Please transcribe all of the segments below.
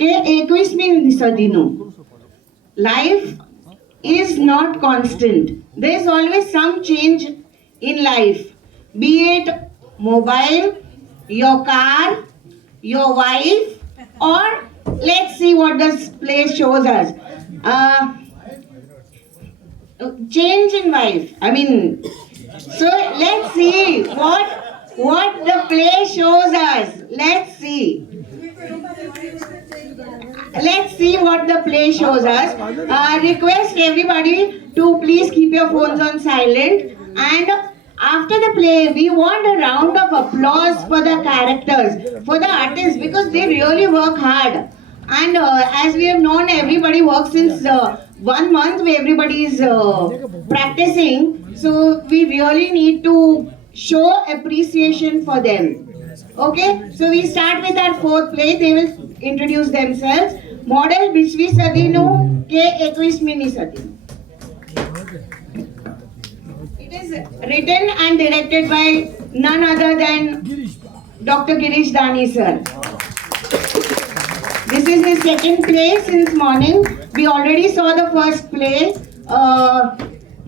કે 21મી સદીનું life is not constant. There is always some change in life, be it mobile, your car, your wife, or let's see what this play shows us. Change in life. I mean, so let's see what the play shows us. Let's see what the play shows us. Request everybody to please keep your phones on silent, and after the play we want a round of applause for the characters, for the artists, because they really work hard. And as we have known, everybody works since 1 month where everybody is practicing, so we really need to show appreciation for them. Okay, so we start with our fourth play. They will introduce themselves. Model 20મી સદીનું કે 21મી સદી. It is written and directed by none other than Dr. Girish Dani sir. This is his second play since morning. We already saw the first play,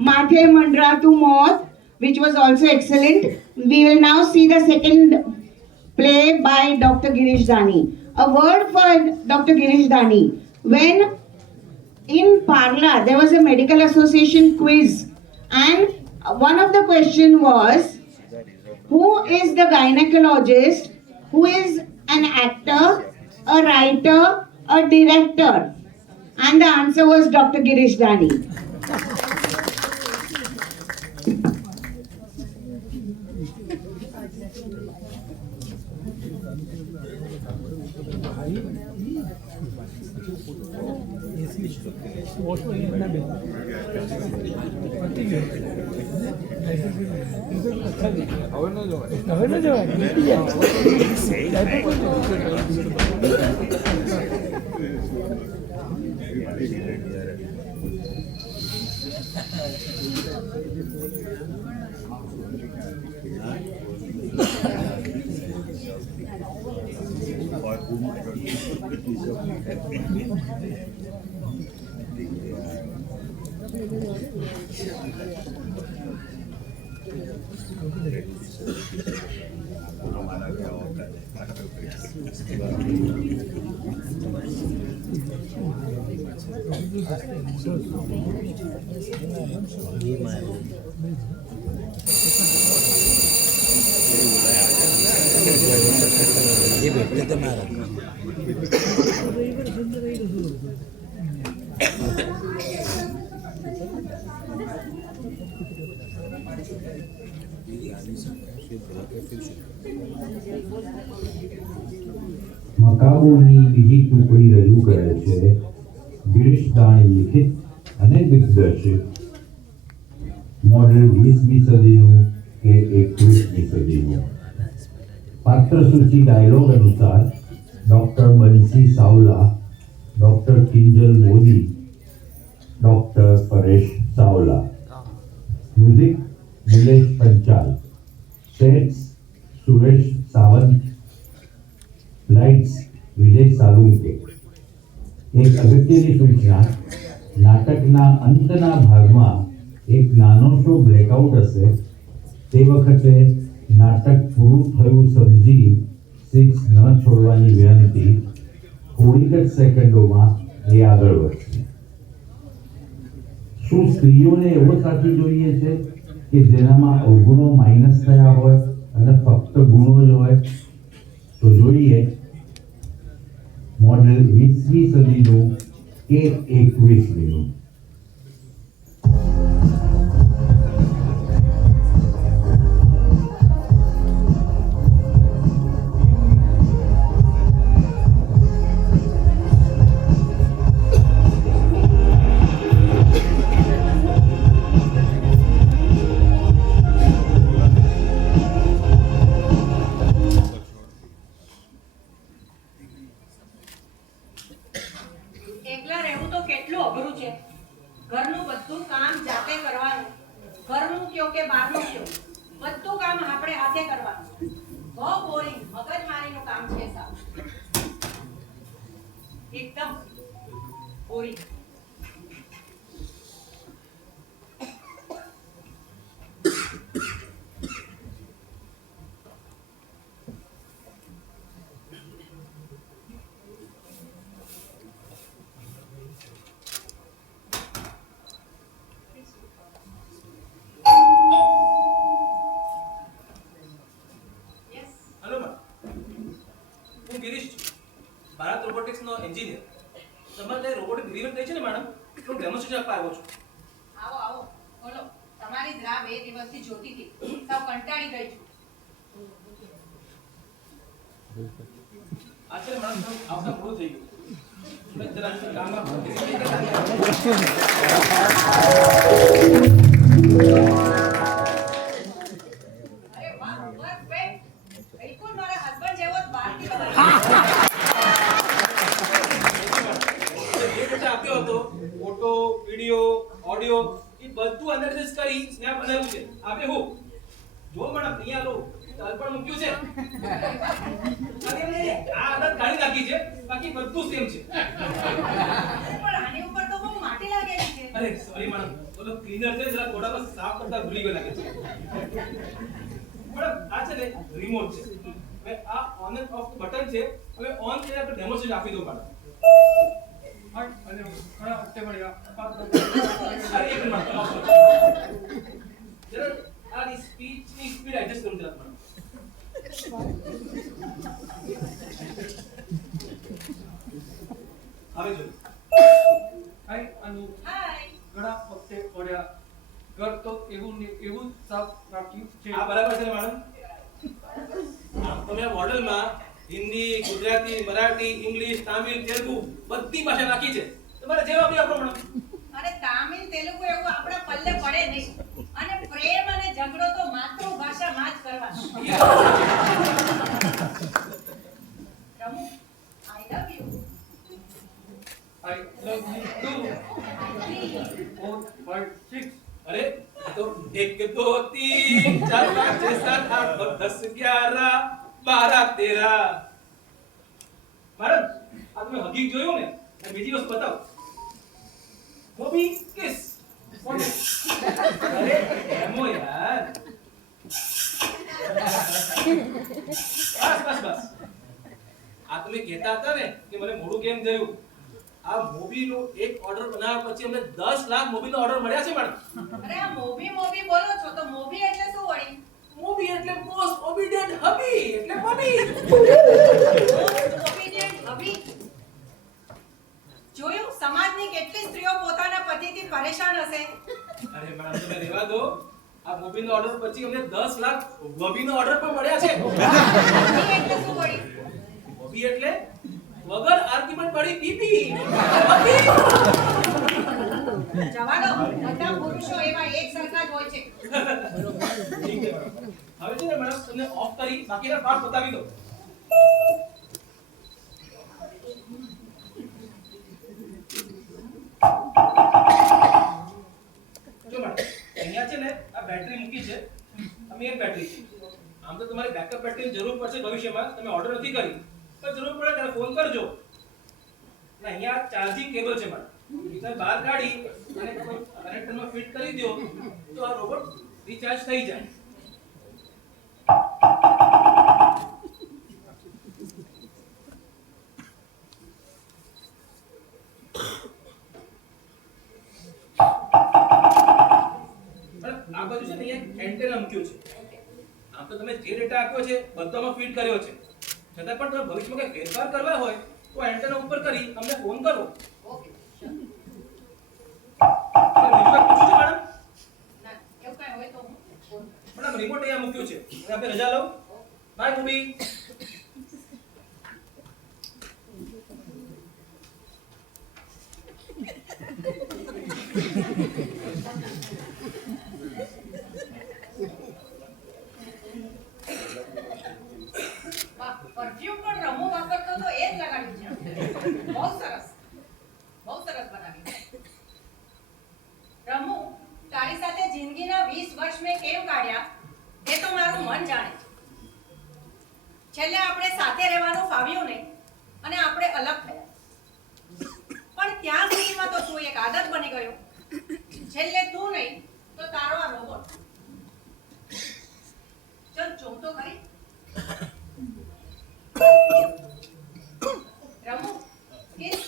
Mathe Mandra to Moth, which was also excellent. We will now see the second play by Dr. Girish Dani. A word for Dr. Girish Dani. When in Parla there was a medical association quiz, and one of the question was, who is the gynecologist who is an actor, a writer, a director? And the answer was Dr. Girish Dani. ये भेटले तर मला મકાબોની બીજી ટુકડી રજૂ કરે છે ગિરીશ દાણી લિખિત અને દિગ્દર્શિત મોડેલ 20મી સદીનું કે 21મી સદીનું. પાત્ર સૂચિ ડાયલોગ અનુસાર doctor Bansi Savla, doctor Kinjal Modi, doctor Paresh Savla. Music Nilesh Panchal. Sets Suresh Sawant. Lights Vijay Salunke. એક અગત્યની સૂચના, નાટકના અંતના ભાગમાં એક નાનો શો બ્લેકઆઉટ હશે. તે વખતે નાટક પૂરું થયું સમજી સિક્સ ન છોડવાની વિનંતી. થોડીક જ સેકન્ડોમાં એ આગળ વધશે. શું સ્ત્રીઓને એવો સાથી જોઈએ છે કે જેનામાં અવગુણો માઇનસ થયા હોય અને ફક્ત ગુણો જ હોય? તો જોઈએ મોડેલ 20મી સદીનું કે 21મીનું. ઘરનું બધું કામ જાતે કરવાનું, ઘરનું કયો કે બહારનું કયો, બધું કામ આપણે હાથે કરવાનું. બહુ બોરિંગ મગજમારીનું કામ છે સાહેબ. એકદમ બોરિંગ. હેલો મેમ, હું ગિરીશ છું, ભારત રોબોટિક્સનો એન્જિનિયર. તમારે ત્યાં રોબોટિક ડિલિવરી થઈ છે ને મેડમ, હું ડેમોન્સ્ટ્રેશન આપવા આવ્યો છું. આવો આવો બોલો. તમારી જ રાહ 2 દિવસથી જોતી હતી. સાવ કંટાળી ગઈ છું. આ છે ને મેડમ, આવતા પૂરું થઈ ગયું. એટલે જરા કામમાં અરે વાહ, પરફેક્ટ. બિલકુલ મારા હસબન્ડ જેવો જ બહારથી તો બન્યો. જે ડેટા આપ્યો હતો, ફોટો, વિડિયો, ઓડિયો, એ બધું એનાલિસિસ કરી સ્નેપ બનાવ્યું છે. આપે હું જો મેડમ અહીંયા લો તલપણ મૂક્યું છે. અને આ આદત કાઢી નાખી છે, બાકી બધું સેમ છે. પણ આની ઉપર તો બહુ માટી લાગેલી છે. અરે સોરી મેડમ, ઓલો ક્લીનર છે જરા થોડા સાફ કરતા ભૂલી ગયો લાગે છે. મેડમ આ છે ને રિમોટ છે. હવે આ ઓન એન્ડ ઓફ બટન છે. હવે ઓન કરીને આપણે ડેમોન્સ્ટ્રેશન આપી દો મેડમ. અને ઘણા વખતે મળ્યા અરે એક મિનિટ જરા આ સ્પીચની સ્પીડ એડજસ્ટ કરું જરા મેડમ. હવે જો હાય અનુ હાય. ઘણા વખતે મળ્યા ઘર તો એવું ને એવું જ સાફ રાખ્યું છે આ બરાબર છે ને મેડમ? તમે આ મોડેલમાં હિન્દી, ગુજરાતી, મરાઠી, ઇંગ્લિશ, તામિલ, તેલુગુ બધી ભાષા નાખી છે. તમારે જવાબ આપો મેડમ. અરે તામિલ તેલુગુ એવું આપણા પલ્લે પડે નહીં. અને પ્રેમ અને ઝઘડો તો માતૃભાષામાં જ કરવાનો. Ramu, I love you. I love you too 4 5 6 अरे तो 1 2 3 4 5 6 7 8 9 10 11 12 13 મેડમ આ તમે હકીક જોયું ને અને બીજી વસ્તુ બતાવો. Mobi kiss. અરે એમો યાર. બસ આ તમે કહેતા હતા ને કે મને મોડું કેમ થયું. આ મોબીનો એક ઓર્ડર બનાવ્યા પછી અમને 10 લાખ મોબીનો ઓર્ડર મળ્યા છે મેડમ. અરે આ મોભી મોભી બોલો છો તો મોભી એટલે શું વળી? મોબી એટલે મોસ્ટ ઓબીડિયન્ટ હબી એટલે મમ્મી. Obedient hubby. જોયું સમાજની કેટલી સ્ત્રીઓ પોતાના પતિથી પરેશાન હશે. અરે મેડમ તમે રહેવા દો. આ મોબીનો ઓર્ડર પછી અમને 10 લાખ વબીનો ઓર્ડર પણ મળ્યા છે. મોભી એટલે શું વળી? વબી એટલે વગર આર્ગ્યુમેન્ટ વાળી બીબી. જવા દો, બધા પુરુષો એવા એક સરખા જ હોય છે. ઠીક છે મેડમ. હવે છે ને મેડમ તમને ઓફ કરી બાકીના પાર્ટ બતાવી દો. જો મેડમ અહીંયા છે ને આ બેટરી મૂકી છે. આ મેઇન બેટરી છે. આમ તો તમારી બેકઅપ બેટરીની જરૂર પડશે ભવિષ્યમાં. તમે ઓર્ડર નથી કરી પણ જરૂર પડે ત્યારે ફોન કરજો. અને અહીંયા ચાર્જિંગ કેબલ છે મેડમ. તમે બહાર કાઢી અને કનેક્ટરમાં ફિટ કરી દો તો આ રોબોટ રિચાર્જ થઈ જાય. આ બાજુ છે ને અહીંયા એન્ટેના મૂક્યું છે. આમ તો તમે જે ડેટા આપ્યો છે બધામાં ફીડ કર્યો છે. છતાં પણ તમે ભવિષ્યમાં કંઈ ફેરફાર કરવા હોય તો એન્ટેના ઉપર કરી અમને ફોન કરો. Okay, sure. બીજું કંઈ પૂછવું છે મેડમ? ના, એવું કાંઈ હોય તો હું બોલું. મેડમ રિમોટ અહીંયા મૂક્યું છે. હવે આપણે રજા લો. Bye movie. વાહ, પરફ્યુમ પણ રમો વાપરતો તો એ જ લગાડ્યું છે. બહુ સરસ. બહુ સરસ બનાવી. રમુ, તારી સાથે જિંદગીના 20 વર્ષ મેં કેમ કાઢ્યા એ તો મારું મન જાણે છે. છેલ્લે આપણે સાથે રહેવાનું ફાવ્યું નહીં અને આપણે અલગ થયા. આદત બની ગયો. છેલ્લે તું નહીં તો તારો આ રોબોટ. ચલ જોઉં તો ખરી. રમુ કિસ.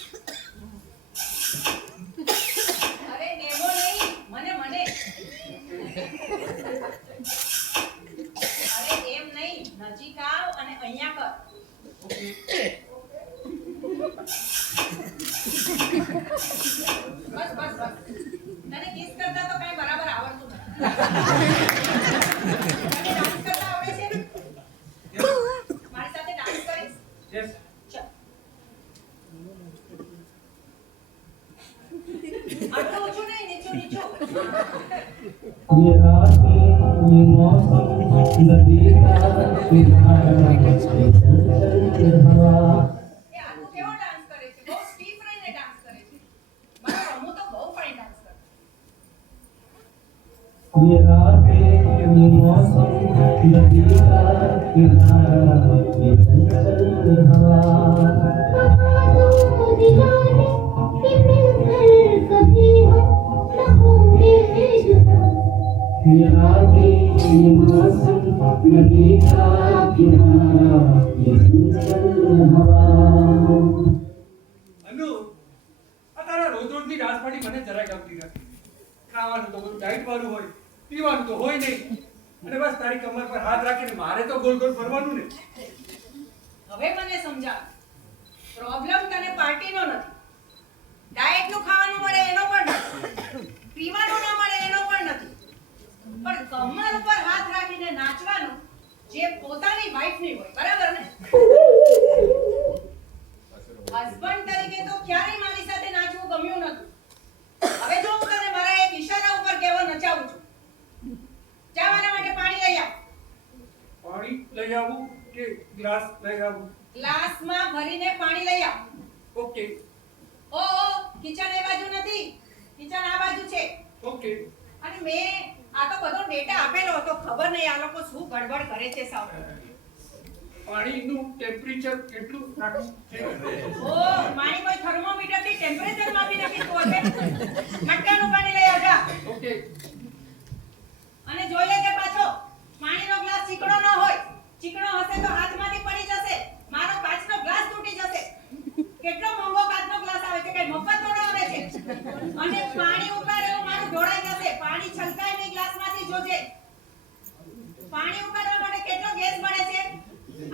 અરે ડેમો નહીં, મને મને. અરે એમ નહીં, નજીક આવ અને અહીંયા કર. બસ બસ બસ. તને કિસ કરતા તો કઈ બરાબર આવડતું નથી. તને ડાન્સ કરતા આવડે છે? મારી સાથે ડાન્સ કરીશ? યસ. ચલ. આટલું ઊંચું નહીં, નીચું નીચું. ये रात ये मौसम नदी का किनारा ये चंचल हवा એ આ તું કેવો ડાન્સ કરે છે? બહુ સ્ટીફ રહીને ડાન્સ કરે છે. મારો રમુ તો બહુ ફાઇન ડાન્સ કરે. ये रात ये मौसम नदी का किनारा ये चंचल हवा ये रात ये मौसम नदी का किनारा ये चंचल हवा અનુ આ તારા રોજ રોજની ડાન્સ પાર્ટી મને જરાય ગમતી નથી. ખાવાનું તો બધું ડાઈટ વાળું હોય, પીવાનું તો હોય નહીં, અને બસ તારી કમર પર હાથ રાખીને મારે તો ગોલ ગોલ ફરવાનું ને. હવે મને સમજાવ. પ્રોબ્લેમ તને પાર્ટીનો નથી. ડાયટનું ખાવાનું મળે એનો પણ નથી. પીવાનું ના મળે એનો પણ નથી. પણ કમર ઉપર હાથ રાખીને નાચવાનું જે પોતાની વાઈફની હોય, બરાબર ને? હસબન્ડ તરીકે તો ક્યારેય મારી સાથે નાચવું ગમ્યું નતું. હવે જો હું તને મારા એક ઈશારા ઉપર કેવો નચાવું છું. જા મારા માટે પાણી લઈ આવ. પાણી લઈ આવું કે ગ્લાસ લઈ આવું? ગ્લાસમાં ભરીને પાણી લઈ આવ. ઓકે ઓ કિચન એ બાજુ નથી, કિચન આ બાજુ છે. ઓકે. અને મેં આ તો બધો ડેટા આપેલો હતો, ખબર નહીં આ લોકો શું ગડબડ કરે છે સાવ. પાણીનું ટેમ્પરેચર કેટલું રાખવું છે? ઓ મારી કોઈ થર્મોમીટર થી ટેમ્પરેચર માપી નથી તો હશે. મટકાનું પાણી લઈ આવજા. ઓકે. અને જોઈ લેજે પાછો પાણીનો ગ્લાસ ચીકણો ન હોય. ચીકણો હશે તો હાથમાંથી પડી જશે. મારો કાચનો ગ્લાસ તૂટી જશે. કેટલો મોંઘો કાચનો ગ્લાસ આવે છે, કઈ મફતનો ન આવે છે. અને પાણી ઉકાળેલું મારું ઢોળાઈ જશે. પાણી છલકાય નહીં ગ્લાસમાંથી, જોજે. પાણી ઉકાળવા માટે કેટલો ગેસ બળે છે.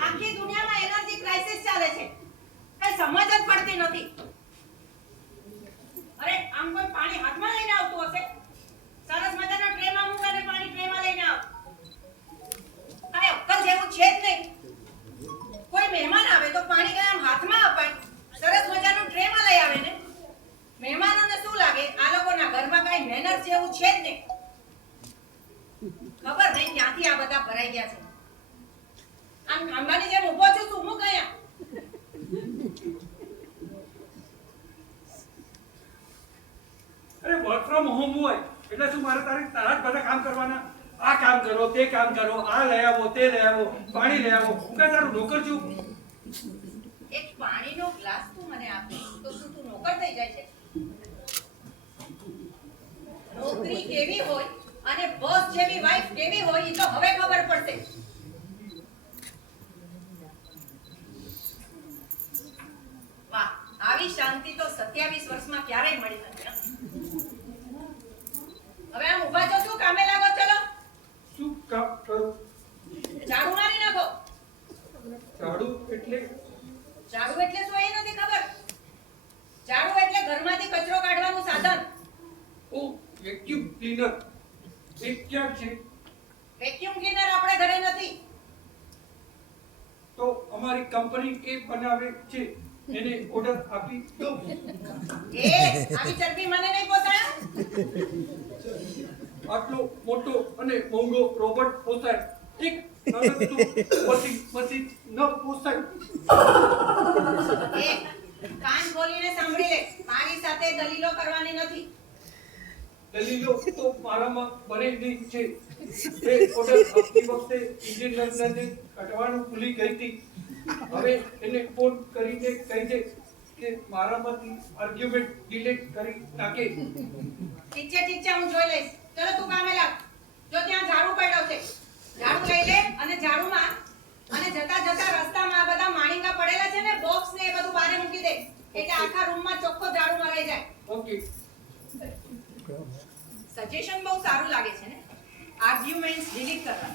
આખી દુનિયામાં એનર્જી ક્રાઇસિસ ચાલે છે. કઈ સમજ જ પડતી નથી. અરે આમ કોઈ પાણી હાથમાં લઈને આવતું હશે? સરસ મજાના ટ્રેમાં મૂક અને પાણી ટ્રેમાં લઈને આવ. અને અક્કલ જેવું છે જ નહીં. કોઈ મહેમાન આવે તો પાણી કઈ આમ હાથમાં અપાય? સરસ મજાનું ટ્રેમાં લઈ આવે ને. મહેમાનોને શું લાગે આ લોકોના ઘરમાં કઈ મેનર્સ જેવું છે જ નહીં. ખબર નહીં ક્યાંથી આ બધા ભરાઈ ગયા છે. આમ અંબાની જેમ ઊભો છું તું, મૂક અહીંયા. અરે વર્ક ફ્રોમ હોમ હોય એટલે શું મારે તારા જ બધા કામ કરવાના? આ કામ કરો, તે કામ કરો, આ લઈ આવો, તે લઈ આવો, પાણી લઈ આવો. હું કઈ તારું નોકર છું? એક પાણીનો ગ્લાસ તું મને આપે તો તું નોકર થઈ જાય છે. નોકરી કેવી હોય અને બોસ જેવી વાઈફ કેવી હોય એ તો હવે ખબર પડશે. વાહ, આવી શાંતિ તો 27 વર્ષમાં ક્યારેય મળી નથી. હવે આમ ઊભા છો, શું કામે લાગો? ચલો શું કામ કરું? ઝાડુ મારી નાખો. ઝાડુ એટલે? ઝાડુ એટલે શું એ નથી ખબર? ઝાડુ એટલે ઘરમાંથી કચરો કાઢવાનું સાધન. ઓ વેક્યુમ ક્લીનર. એ ક્યાં છે? વેક્યુમ ક્લીનર આપણે ઘરે નથી. તો અમારી કંપની એ બનાવે છે, એને ઓર્ડર આપી દો. એ આવી ચરબી મને નહીં પોસાય. આટલો મોટો અને મોંઘો રોબોટ પોસાય, ઠીક? પરંતુ મશીન ન પોસાય. એ કાન ખોલીને સાંભળી લે. મારી સાથે દલીલો કરવાની નથી. દલીલો તો મારામાં બનેલી છે. એ ઓર્ડર આપતી વખતે ઇન્જિનિયરને કઢવાનું ભૂલી ગઈ હતી. હવે એને ફોન કરીને કહી દે કે મારામાંથી આર્ગ્યુમેન્ટ ડિલીટ કરી નાખે. ઠીક છે હું જોઈ લઈશ. ચલો તું કામે લાગ. જો ત્યાં ઝાડુ પડ્યો છે, ઝાડુ લઈ લે અને ઝાડુમાં અને જતા જતા રસ્તામાં આ બધા માણીકા પડેલા છે ને, બોક્સ ને એ બધું બહાર મૂકી દે, એટલે આખા રૂમમાં ચોખ્ખો ઝાડુ મરાઈ જાય. ઓકે. સજેશન બહુ સારું લાગે છે ને, આર્ગ્યુમેન્ટ્સ ડિલીટ કરવા.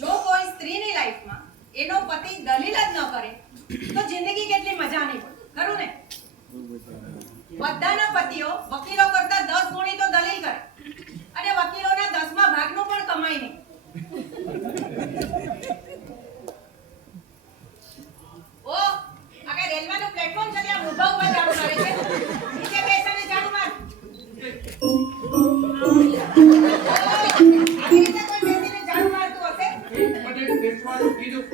જો કોઈ સ્ત્રીની લાઈફમાં એનો પતિ દલીલ જ ન કરે તો જિંદગી કેટલી મજાની હોય, ખરું ને? બધાના પતિઓ વકીલો કરતા 10 ગણી તો દલીલ કરે અને વકીલોના 10મા ભાગનું પણ કમાઈ નહીં. ઓ આ કઈ રેલવેનું પ્લેટફોર્મ છે, ત્યાં ઊભા ઊભા ઝાડુ મારે છે. નીચે બેસીને ઝાડુ માર. આવી રીતે કોઈ બેસીને ઝાડુ મારતું હશે? મને બેસવાનું કીધું.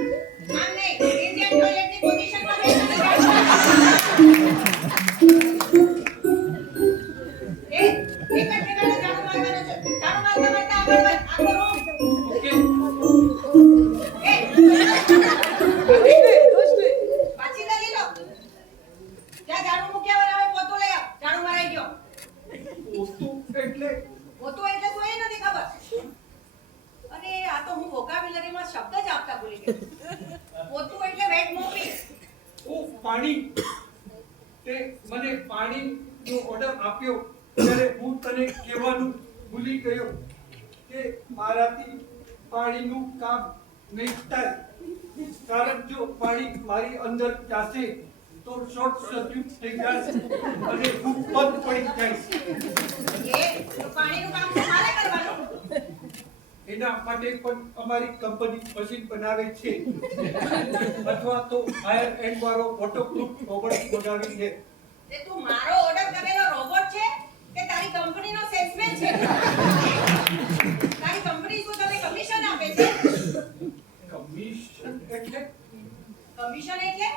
આમ નહીં, ઇન્ડિયન ટોયલેટની પોઝિશનમાં બેસીને ઝાડુ માર. એક જ ઠેકાણે ઝાડુ મારવાનું છે. ઝાડુ મારતા મારતા આગળ વધ. આખો રૂમ. ઓકે. પાછી દલી લો. ત્યાં ઝાડુ મૂક્યા વગર હવે પોતું લઈ આવ. ઝાડુ મરાઈ ગયો. પોતું એટલે પોતું એટલે શું એ નથી ખબર? અરે આ તો હું વોકાબ્યુલરીમાં શબ્દ જ આપતા ભૂલી ગઈ. પોતું એટલે વેટ મોપી. ઓ પાણી. તે મને પાણીનો ઓર્ડર આપ્યો ત્યારે હું તને કહેવાનું ભૂલી ગયો કે મારાથી પાણીનું કામ નહીં થાય. કારણ જો પાણી મારી અંદર જશે તો શોર્ટ સર્કિટ થઈ જશે અને હું બંધ પડી જઈશ. એ તો પાણીનું કામ તો મારે કરવાનું. એના માટે પણ અમારી કંપની મશીન બનાવે છે અથવા તો હાયર એન્ડ વાળો વોટરપ્રૂફ રોબોટ બનાવી છે. તે તું મારો ઓર્ડર કરેલો રોબોટ છે કે તારી કંપનીનો સેલ્સમેન છે? તારી કંપની શું તને કમિશન આપે છે? કમિશન એટલે કમિશન એટલે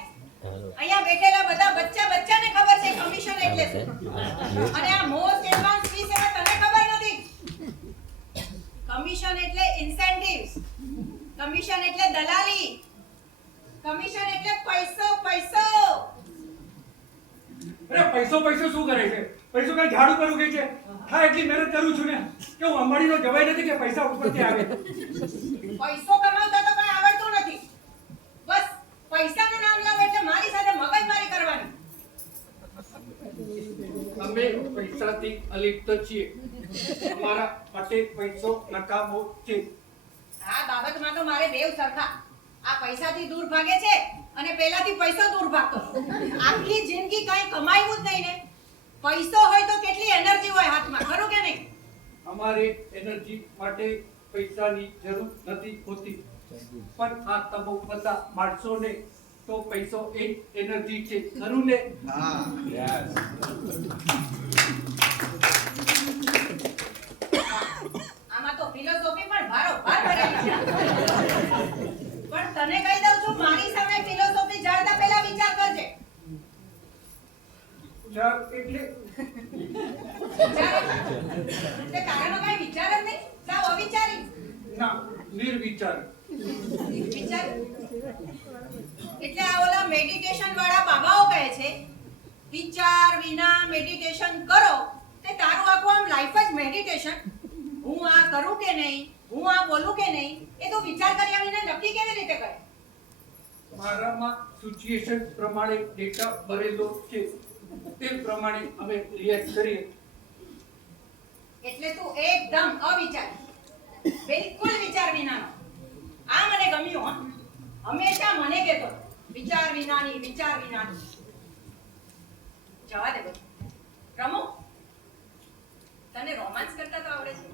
અહીંયા બેઠેલા બધા બચ્ચાને ખબર છે કમિશન એટલે શું. અને આ મોસ્ટ એડવાન્સ ફીસ એ તને ખબર નથી. કમિશન એટલે ઇન્સેન્ટિવ્સ, કમિશન એટલે દલાલી, કમિશન એટલે પૈસો. અરે પૈસો શું કરે છે? પૈસો કઈ ઝાડુ પર ઉગે છે? હા એટલી મહેનત કરું છું ને કે હું અંબાણીનો જવાય નથી કે પૈસા ઉપરથી આવે. પૈસો કમાવતા તો કઈ આવડતું નથી. બસ પૈસાનું નામ લાવો એટલે મારી સાથે મગજમારી કરવાની. અમે પૈસાથી અલિપ્ત છીએ. અમારા માટે પૈસો નકામો છે. આ બાબતમાં તો મારે બેવ સરખા. આ પૈસાથી દૂર ભાગે છે અને પેલાથી પૈસો દૂર ભાગતો. આખી જિંદગી કઈ કમાયું જ નહીં ને. પૈસો હોય તો કેટલી એનર્જી હોય હાથમાં, ખરું કે નહીં? અમારે એનર્જી માટે પૈસાની જરૂર નથી હોતી. પણ આ તમે બધા માણસોને તો પૈસો એક એનર્જી છે, ખરું ને? આમાં તો ફિલોસોફી પણ ભારોભાર ભરેલી છે. પણ તને કહી દઉં છું, મારી સામે ફિલોસોફી જાણતા પહેલા વિચાર કરજે. વિચાર એટલે વિચાર એટલે તારામાં કઈ વિચાર જ નહીં, સાવ અવિચારી. ના, નિર્વિચાર. વિચાર એટલે આ ઓલા મેડિટેશન વાળા બાબાઓ કહે છે વિચાર વિના મેડિટેશન કરો. તે તારું આખું આમ લાઈફ જ મેડિટેશન. હું આ કરું કે નહીં, હું આ બોલું કે નહીં, એ તો વિચાર કર્યા વિના નક્કી કેવી રીતે કરે? મારામાં સિચ્યુએશન પ્રમાણે ડેટા ભરેલો છે, તે પ્રમાણે અમે રિએક્ટ કરીએ. એટલે તું એકદમ અવિચારી, બિલકુલ વિચાર વિનાનો. આ મને ગમ્યું હો. હંમેશા મને કહેતો વિચાર વિનાની. જવા દે બધું. રમો. તને રોમાન્સ કરતા તો આવડે છે?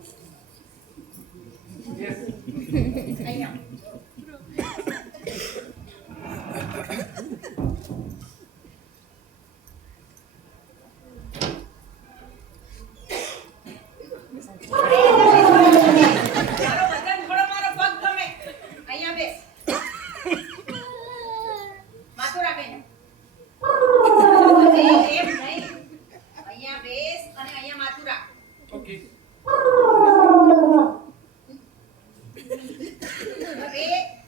Yes. અહીંયા મારો વજન થોડો, મારો પગ ગમે. અહીંયા બેસ. માથું રાખ અહીંયા. એમ નહીં. અહીંયા બેસ અને અહીંયા માથું રાખ. Okay. હવે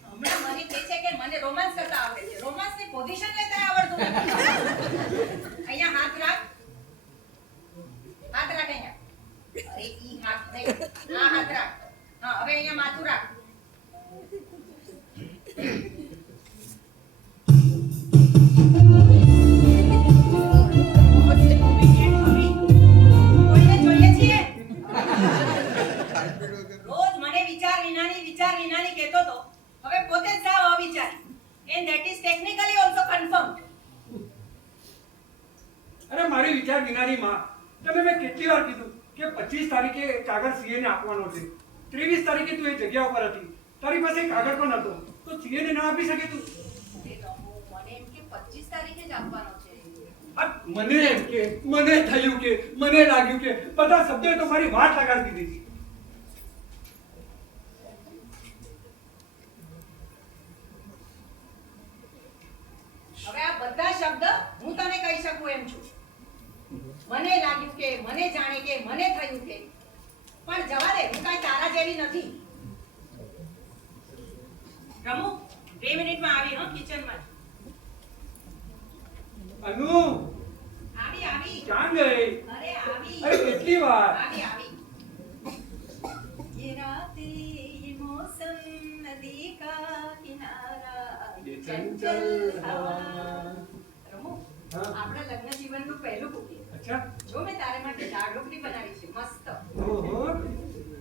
હમણાં મને કહે છે કે મને રોમાન્સ કરતા આવડે છે. રોમાન્સની પોઝિશન લેતા આવડતું વિચાર વિનાની માં, તને મેં કેટલી વાર કીધું કે 25 તારીખે કાગળ સીએ ને આપવાનો છે. 23 તારીખે તું એ જગ્યા ઉપર હતી, તારી પાસે કાગળ પણ હતો, તો સીએ ને ના આપી શકે તું? મને એમ કે 25 તારીખે જ આપવાનો છે. આ મને એમ કે, મને થયું કે, મને લાગ્યું કે, બધા શબ્દોએ તો મારી વાત લગાડી દીધી. હવે આ બધા શબ્દ હું તને કહી શકું એમ છું. મને લાગ્યું કે, મને જાણે કે, મને થયું કે, પણ જવા દે, હું કાંઈ તારા જેવી નથી. રમુ 2 મિનિટમાં આવી હો કિચનમાં. અનુ, આવી ક્યાં ગઈ? અરે આવી અરે કેટલી વાર? આવી ये रातें ये मौसम नदी का किनारा ये चंचल हवा. રમુ, હા. આપણા લગ્ન જીવનનું પહેલું કુકિંગ. અચ્છા. જો મેં તારે માટે દાળ ઢોકળી બનાવી છે મસ્ત. ઓહો,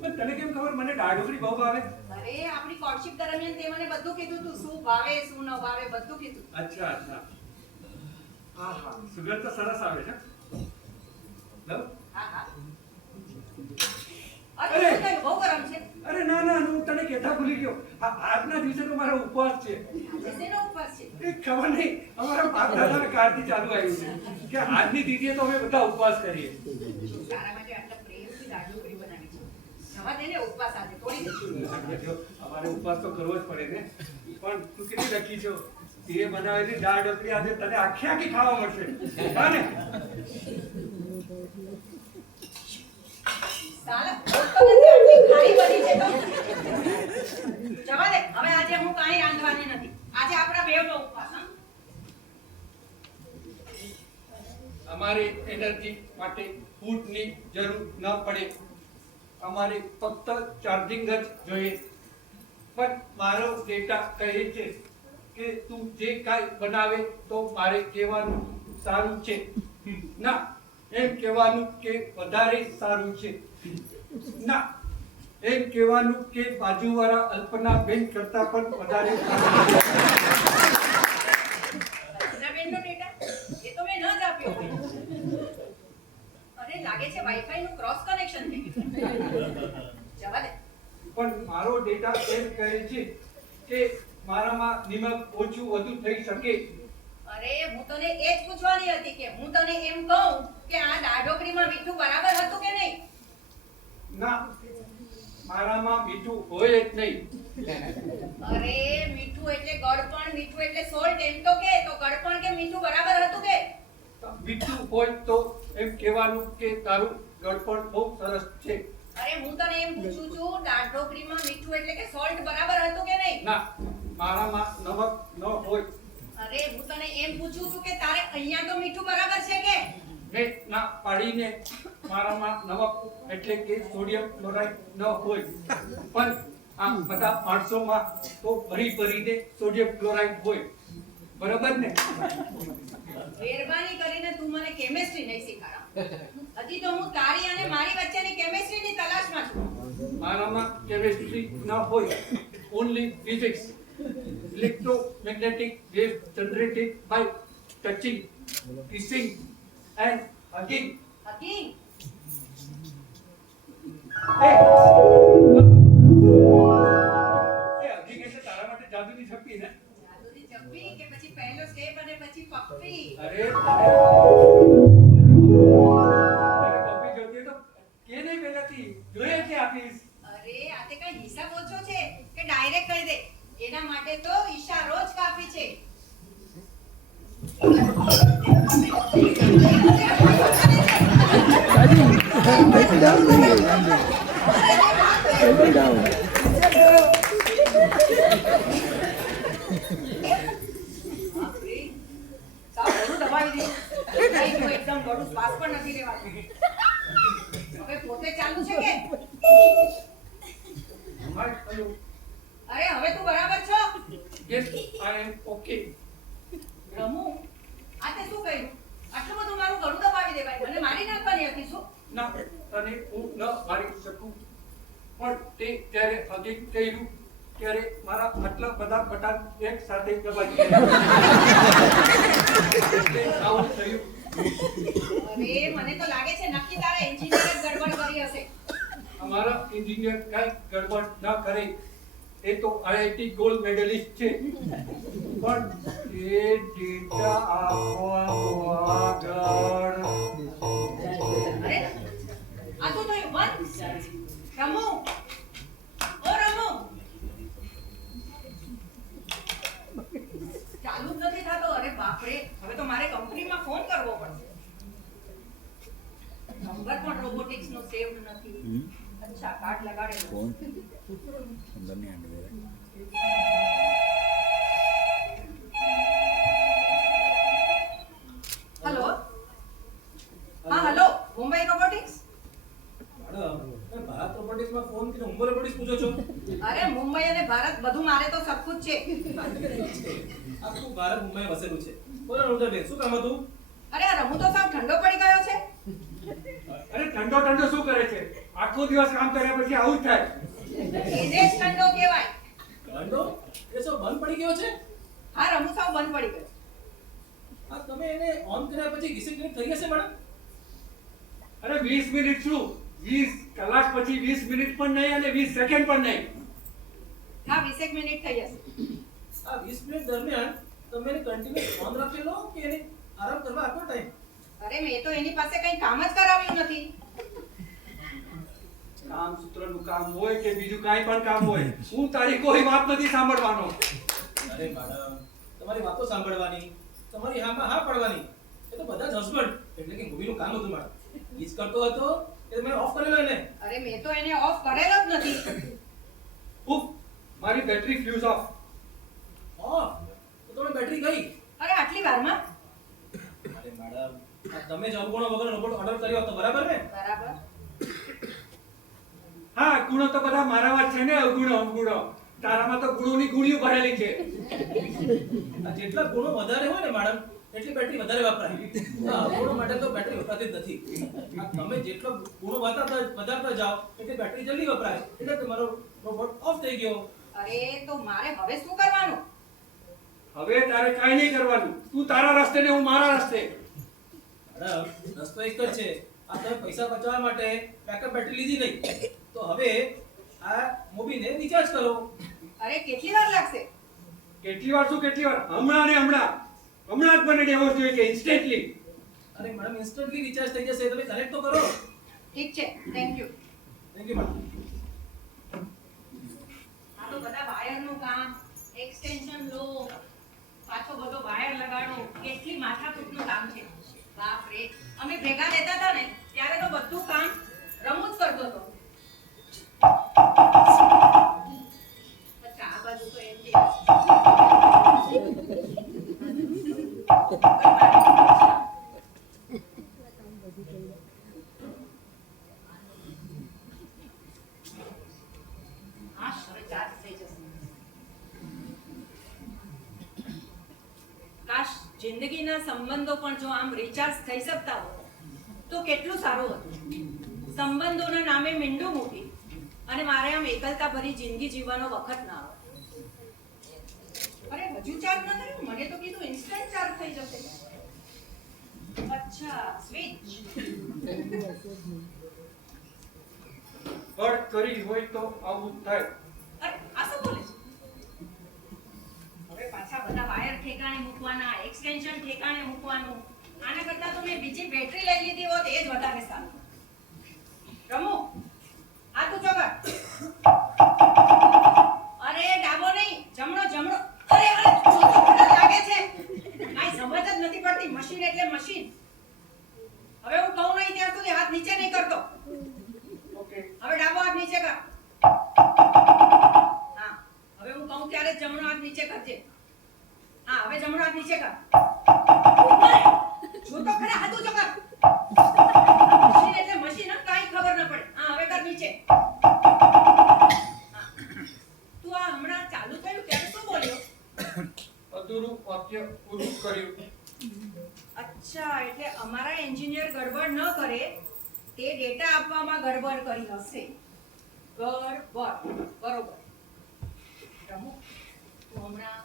પણ તને કેમ ખબર મને દાળ ઢોકળી બહુ ભાવે? અરે આપણી કોર્ટશિપ દરમિયાન તે મને બધું કીધું તું, શું ભાવે શું ન ભાવે બધું કીધું. અચ્છા અચ્છા. આહા, સુગંધ તો સરસ આવે છે. લવ? હા હા. અરે! અરે શું થયું? બહુ ગરમ છે. અરે ના ના, હું તને કહેતા ભૂલી ગયો. આજના દિવસે તો મારો ઉપવાસ છે. આજે શેનો ઉપવાસ છે? એ ખબર નહીં, અમારા બાપ દાદાના કાળથી ચાલુ આવ્યું છે કે આજની તિથિએ તો અમે બધા ઉપવાસ કરીએ. તારા માટે આટલા પ્રેમથી દાળ ઢોકળી બનાવી છે. જવા દે ને ઉપવાસ આજે તોડી દે. જો, અમારે ઉપવાસ તો કરવો જ પડે ને. પણ તું કેટલી લખી છો, તે બનાવેલી દાળ ઢોકળી આજે તને આખી આખી ખાવા મળશે. હા ને? સાલા બોલતો નથી, આટલી ખારી બની છે તો. જવા દે, હવે આજે હું કાંઈ રાંધવાની નથી. આજે આપણા બેવનો ઉપવાસ. હં? અમારે એનર્જી માટે ફૂડની જરૂર ન પડે, અમારે ફક્ત ચાર્જિંગ જ જોઈએ. પણ મારો ડેટા કહે છે કે તું જે કાંઈ બનાવે તો મારે કહેવાનું સારું છે, ના એમ કહેવાનું કે વધારે સારું છે, ના એમ કહેવાનું કે બાજુવાળા અલ્પના બેન કરતા પણ વધારે સારું છે. રચનાબેનનો ડેટા? એ તો મેં ન જ આપ્યો. અરે લાગે છે વાઈફાઈ નું ક્રોસ કનેક્શન થઈ ગયું. જવા દે. પણ મારો ડેટા એમ કહે છે કે મારામાં નિમક ઓછું વધુ થઈ શકે. અરે હું તને એ જ પૂછવાની હતી કે હું તને એમ કહું કે આ દાળ ઢોકળીમાં મીઠું બરાબર હતું કે નહીં? ના, મારામાં મીઠું હોય જ નહીં. અરે મીઠું એટલે ગળપણ, મીઠું એટલે સોલ્ટ, એમ તો કે. તો ગળપણ કે મીઠું બરાબર હતું કે? મીઠું હોય તો એમ કહેવાનું કે તારું ગળપણ બહુ સરસ છે. અરે હું તને એમ પૂછું છું દાળ ઢોકળીમાં મીઠું એટલે કે સોલ્ટ બરાબર હતું કે નહીં? ના, મારામાં નમક ન હોય. અરે હું તને એમ પૂછું છું કે તારે અહીંયા તો મીઠું બરાબર છે કે? મેં ના પાડીને મારામાં નમક એટલે કે સોડિયમ ક્લોરાઇડ ન હોય, પણ આ બધા માણસોમાં તો ભરીને સોડિયમ ક્લોરાઇડ હોય. બરાબર ને? મહેરબાની કરીને તું મને કેમિસ્ટ્રી નહીં શીખવાડ. હજી તો હું તારી અને મારી વચ્ચેની કેમિસ્ટ્રીની તલાશમાં છું. મારામાં કેમિસ્ટ્રી ન હોય, only physics. Electromagnetic waves generated by touching, kissing and hugging. Hakim, hugging એટલે તારા માટે જાદુની શક્તિ ને? જાદુની ચપ્પી કે પછી પહેલો સ્ટેપ અને પછી પપ્પી? અરે પપ્પી જોતી તો કે નહીં પહેલાથી જોઈએ કે આપીશ. અરે આ તે કઈ હિસાબ ઓછો છે કે ડાયરેક્ટ કહી દે? એના માટે તો ઈશારો જ કાફી છે. સાવ ગળું દબાવી દીધું. થઈ ગયું એકદમ ગળું, શ્વાસ પણ નથી લેવાતો. હવે પોતે ચાલુ છે કે? અરે હવે તું બરાબર છો? Yes, I am okay. રમુ, આ તે શું કર્યું? આટલું બધું મારું ગળું દબાવી દેવાય? મને મારી નાખવાની હતી શું? ના, તને હું ન મારી શકું, પણ તે ત્યારે હકીક કર્યું ત્યારે મારા આટલા બધા બટન એક સાથે દબાઈ ગયા. એટલે આવું થયું. અરે અરે મને તો લાગે છે નક્કી તારા એન્જિનિયર જ ગડબડ કરી હશે. અમારા એન્જિનિયર કઈ ગડબડ ન કરે એ તો આઈઆઈટી ગોલ્ડ મેડલિસ્ટ છે, પણ એ ડેટા આપવાનો આગળ અરે આ તો થયું બંધ. રમુ, ઓ રમુ, ચાલુ જ નથી થતો. અરે બાપરે, હવે તો મારે કંપનીમાં ફોન કરવો પડશે. નંબર પણ રોબોટિક્સ નો સેવ નથી. અચ્છા, કાર્ડ લગાડેલો. હેલો, હા hello, Mumbai robotics. Madam Bharat રોબોટિક્સમાં ફોન કરીને મુંબઈ રોબોટિક્સ પૂછો છો? અરે મુંબઈ અને ભારત બધું મારે તો સરખું જ છે. આખું ભારત મુંબઈ વસેલું છે. બોલો રુદ્રબેન, શું કામ હતું? અરે આ રમુ તો સાવ ઠંડો પડી ગયો છે. અરે ઠંડો ઠંડો શું કરે છે? આખો દિવસ કામ કર્યા પછી આવું જ થાય. એને જ ઠંડો કહેવાય. ગાંડો, એ શું બંધ પડી ગયો છે? હા, રમુ સાવ બંધ પડી ગયો. આ તમે એને ઓન કર્યા પછી 20 મિનિટ થઈ હશે મેડમ? અરે 20 મિનિટ શું, 20 કલાક પછી 20 મિનિટ પણ નહીં અને 20 સેકન્ડ પણ નહીં. હા, 20 મિનિટ થઈ હશે. આ 20 મિનિટ દરમિયાન તમે એને કન્ટિન્યુઅસ ઓન રાખેલો કે એને આરામ કરવા આપો ટાઈમ? અરે મેં તો એની પાસે કઈ કામ જ કરાવ્યું નથી. કામ સૂત્રનું કામ હોય કે બીજું કાંઈ પણ કામ હોય, હું તારી કોઈ વાત નથી સાંભળવાનો. અરે મેડમ, તમારી વાતો સાંભળવાની, તમારી હામાં હા પડવાની, એ તો બધા જ હસબન્ડ એટલે કે મૂવીનું કામ હતું મેડમ. ઈ જ કરતો હતો કે મેં ઓફ કરેલો એને? અરે મેં તો એને ઓફ કરેલો જ નથી. ઉફ, મારી બેટરી ફ્યુઝ ઓફ. ઓફ? તો તમારી બેટરી ગઈ? અરે આટલી વારમાં? અરે મેડમ, આ તમે જ અવગુણો વગર રોબોટ ઓર્ડર કર્યો હતો બરાબર ને? બરાબર. હા, ગુણો તો બધા મારામાં જ છે ને, અવગુણો અવગુણો. તારામાં તો ગુણોની ગુણીઓ ભરેલી છે. આ જેટલા ગુણો વધારે હોય ને મેડમ, એટલી બેટરી વધારે વપરાય. આ અવગુણો માટે તો બેટરી વપરાતી જ નથી. આ તમે જેટલો ગુણો વધારતા જાઓ એટલી બેટરી જલ્દી વપરાય. એટલે તમારો રોબોટ ઓફ થઈ ગયો. અરે તો મારે હવે શું કરવાનું? હવે તારે કાંઈ નહીં કરવાનું. તું તારા રસ્તે ને હું મારા રસ્તે. મેડમ, રસ્તો એક જ છે. આ તમે પૈસા બચાવવા માટે બેકઅપ બેટરી લીધી નહીં, તો હવે આ મોબીને રિચાર્જ કરો. અરે કેટલી વાર લાગશે? કેટલી વાર શું કેટલી વાર? હમણાં ને હમણાં જ મને ડિવોર્સ જોઈએ છે, ઇન્સ્ટન્ટલી. અરે મેડમ, ઇન્સ્ટન્ટલી રિચાર્જ થઈ જશે. તમે કનેક્ટ તો કરો. ઠીક છે, thank you. Thank you madam. આ તો બધા વાયરનું કામ, એક્સટેન્શન લો, પાછો બધો વાયર લગાડો, કેટલી માથાકૂટનું કામ છે. બાપ રે, અમે ભેગા રહેતા હતા ને ત્યારે તો બધું કામ રમુ જ કરતો હતો. અચ્છા, આ બાજુ તો એમ છે. હા, હવે ચાર્જ થઈ જશે. કાશ જિંદગીના સંબંધો પણ જો આમ રિચાર્જ થઈ શકતા હોત તો કેટલું સારું હતું. સંબંધોના નામે મીંડું મૂકી અને મારે આમ એકલતા ભરી જિંદગી જીવવાનો વખત ના આવે. અરે હજુ ચાર્જ ન થયું? મને તો કીધું ઇન્સ્ટન્ટ ચાર્જ થઈ જશે. અચ્છા, સ્વિચ. કટ કરી હોય તો આવું જ થાય. અરે આ શું બોલે છે? હવે પાછા બધા વાયર ઠેકાણે મૂકવાના, એક્સટેન્શન ઠેકાણે મૂકવાનું. આના કરતા તો મેં બીજી બેટરી લઈ લીધી હોત એ જ વધારે સારું. રમુ, આ તું ચોગર. અરે ડાબો નહીં, જમણો જમણો. અરે અરે ચોથો બટન લાગે છે. કાંઈ સમજ જ નથી પડતી. મશીન એટલે મશીન. હવે હું કહું નહીં ત્યાં સુધી હાથ નીચે નહીં કરતો. ઓકે. હવે ડાબો હાથ નીચે કર. હા, હવે હું કહું ત્યારે જ જમણો હાથ નીચે કરજે. હા, હવે જમણો હાથ નીચે કર. જો તો ખરા, હાથ ઊંચો કર. મશીન એટલે મશીન, કાંઈ ખબર ન પડે. હા, હવે કર નીચે. હા. તું આ હમણાં ચાલુ કર્યું ત્યારે શું બોલ્યો? અધૂરું વાક્ય પૂરું કર્યું. અચ્છા, એટલે અમારા એન્જિનિયર ગડબડ ન કરે તે ડેટા આપવામાં ગડબડ કરી હશે. ગડબડ, બરોબર. રમુ, તું હમણાં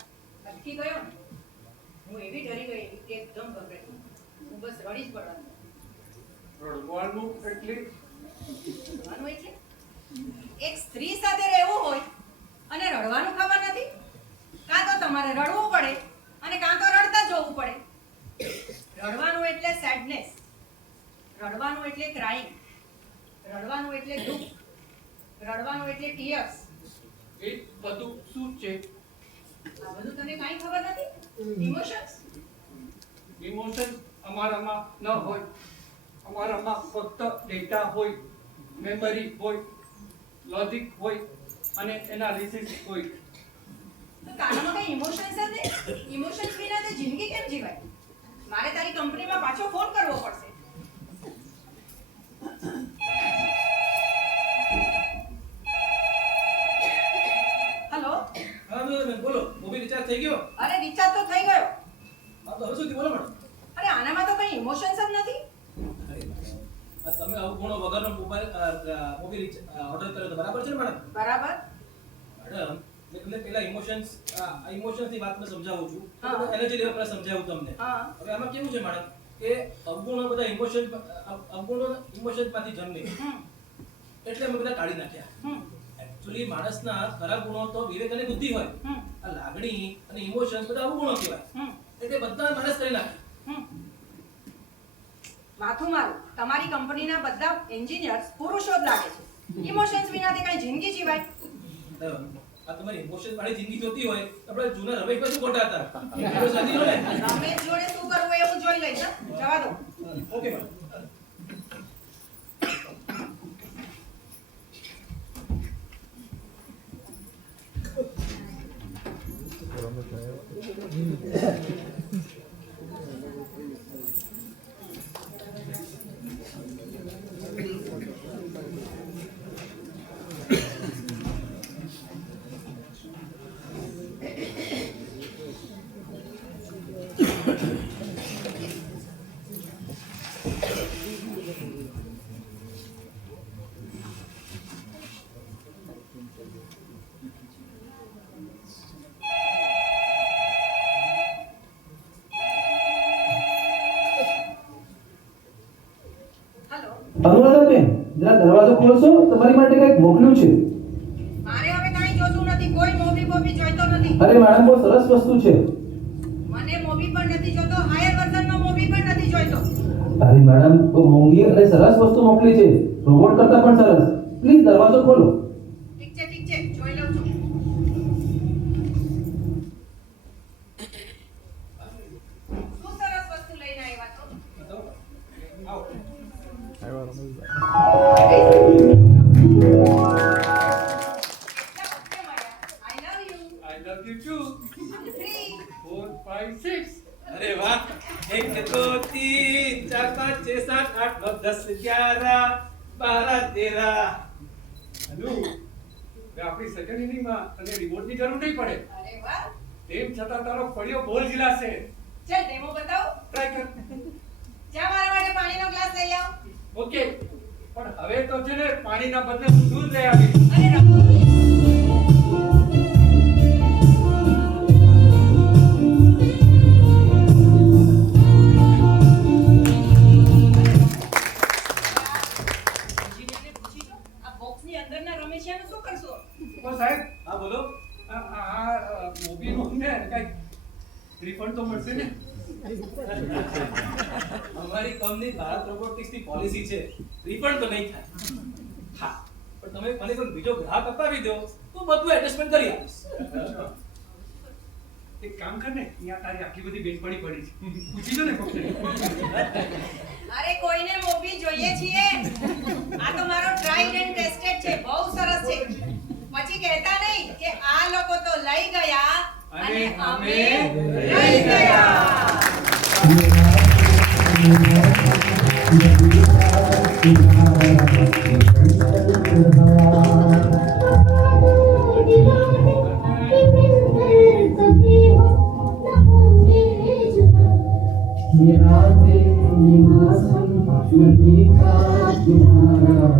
અટકી ગયો ને? હું એવી ડરી ગઈ કે એકદમ ગભરાઈ. હું બસ રડી જ પડવાનું. રડવાનું એટલે રડવાનું એટલે એક સ્ત્રી સાથે રહેવું હોય અને રડવાનું ખબર નથી? કાં તો તમારે રડવું પડે અને કાં તો રડતા જોવું પડે. રડવાનું એટલે સેડનેસ, રડવાનું એટલે ક્રાઇંગ, રડવાનું એટલે દુઃખ, રડવાનું એટલે ટીયર્સ. એ બધું શું છે? આ બધું તને કાંઈ ખબર નથી? ઇમોશન્સ. ઇમોશન અમારામાં ન હોય. અમારામાં ફક્ત ડેટા હોય, મેમરી હોય, લોજિક હોય અને એનાલિસિસ હોય. તો તારામાં કઈ ઇમોશન્સ જ નહીં? ઇમોશન્સ વિના તે જિંદગી કેમ જીવાય? મારે તારી કંપનીમાં પાછો ફોન કરવો પડશે. હેલો. હા મેમ બોલો, મોબાઈલ રિચાર્જ થઈ ગયો? અરે રિચાર્જ તો થઈ ગયો. હા તો હવે સુધી બોલો મેડમ. અરે આનામાં તો કઈ ઇમોશન્સ જ નથી. આ તમે અવગુણો વગરનો મોબાઈલ ઓર્ડર કર્યો તો બરાબર છે ને મેડમ? બરાબર. મેડમ મેં તમને પહેલા ઇમોશન્સ ની વાત મેં સમજાવું છું. હા. એનર્જી લેવલ પર સમજાવું તમને. હા. હવે આમાં કેવું છે મેડમ કે અવગુણો બધા ઇમોશન માંથી જન્મે એટલે અમે બધા કાઢી નાખ્યા. એકચ્યુઅલી માણસના ખરા ગુણો તો વિવેક અને બુદ્ધિ હોય. આ લાગણી અને ઇમોશન બધા અવગુણો કહેવાય. એટલે બધા માણસ કરી નાખે. માથું મારું, તમારી કંપનીના બધા એન્જિનિયર્સ પુરુષો જ લાગે છે. ઇમોશન્સ વિનાથી કઈ જિંદગી જીવાય? આ તમારી ઇમોશન વાળી જિંદગી જોતી હોય તો આપણે જૂના રમેશ પર શું ખોટા હતા? એ સાથી લો ને. રમેશ જોડે શું કરવું એ હું જોઈ લઈશ. જવા દો. Okay madam. અનુરાધાબેન, જરા દરવાજો ખોલશો? તમારી માટે કંઈક મોકલ્યું છે. મારે હવે કાંઈ જોતું નથી. કોઈ મોબી બોબી જોઈતો નથી. અરે મેડમ, બહુ સરસ વસ્તુ છે. મને મોબી પણ નથી જોતો, હાયર વર્ઝનનો મોબી પણ નથી જોઈતો. અરે મેડમ, બહુ મોંઘી અને સરસ વસ્તુ મોકલી છે, રોબોટ કરતા પણ સરસ. પ્લીઝ દરવાજો ખોલો. ઠીક છે, જોઈ લઉં છું. શું સરસ વસ્તુ લઈને આવ્યા છો? આવો. કેટલા વખતે મળ્યા. I love you. I love you too. 3 4 5 6. અરે વાહ. 1 2 3 4 5 6 7 8 9 10 11 12 13. અનુ, હવે આપણી સેકન્ડ ઇનિંગમાં તને રિમોટની જરૂર નહીં પડે. અરે વાહ. તેમ છતાં તારો ફળિયો બોલ ઝીલાશે. ચાલ ડેમો બતાવો. ટ્રાય કર. જા મારા માટે પાણીનો ગ્લાસ લઈ આવ. ઓકે, પણ હવે તો છે ને પાણીના બદલે હું દૂધ લઈ આવી. અને રમો. એન્જિનિયરને પૂછી જો, આ બોક્સની અંદરના રમેશિયાનું શું કરશો? તો સાહેબ, હા બોલો. આ મોબીનું ને કંઈક રિફંડ તો મળશે ને? અમારી કંપની ભારત રોબોટિક્સ ની પોલિસી છે, રિફંડ તો નહીં થાય. હા, પણ તમે મને કોઈ બીજો ગ્રાહક અપાવી દો તો બધું એડજસ્ટમેન્ટ કરી આપીશ. એક કામ કર ને, અહીંયા તારી આટલી બધી બેનપણી પડી છે, પૂછી જો ને ફક્ત. અરે કોઈને મોબી જોઈએ છીએ. આ તો મારો ટ્રાઈડ એન્ડ ટેસ્ટેડ છે, બહુ સરસ છે. પછી કહેતા નહીં કે આ લોકો તો લઈ ગયા અને અમે રહી ગયા. ये